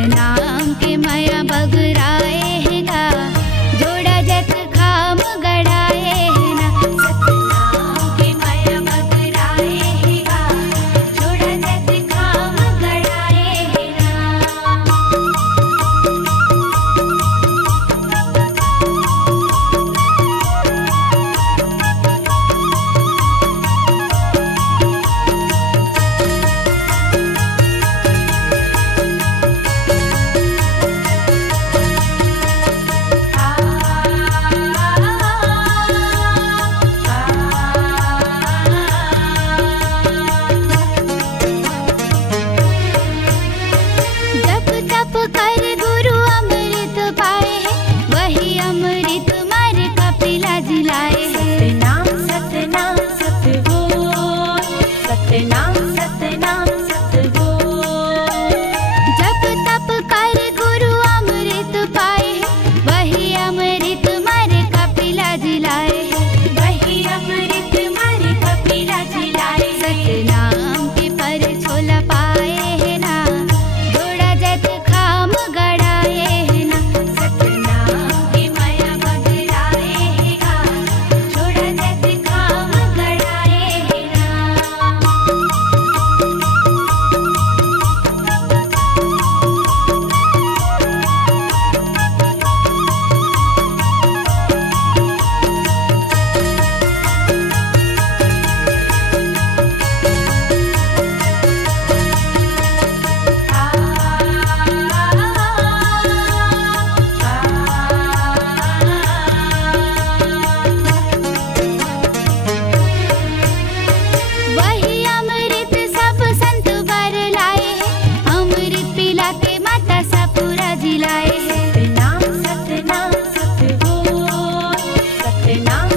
सतनाम के माया बगराए है गा, जोड़ा जत खाम गड़ाए है ना। सतनाम के माया बगराए है गा, जोड़ा जत खाम गड़ाए है ना। जप तप कर गुरु अमृत पाए है, वही अमृत मार कपिला जिलाए है। सतनाम सतनाम सतगुर, सतनाम सतनाम सतगुर। जप तप कर गुरु अमृत पाए है, वही अमृत मार कपिला जिलाए है। वही अमृत मार कपिला जिलाए। सतनाम के पर छोला पाए है ना, जोड़ा जत खाम गड़ाए है ना। सतनाम के माया बगराए है गा, जोड़ा जत खाम गड़ाए है ना। वही अमृत सब संत बर लाए है, अमृत पिला के माता सा पूरा जिलाए है। सतनाम सतनाम सतगुर, सतनाम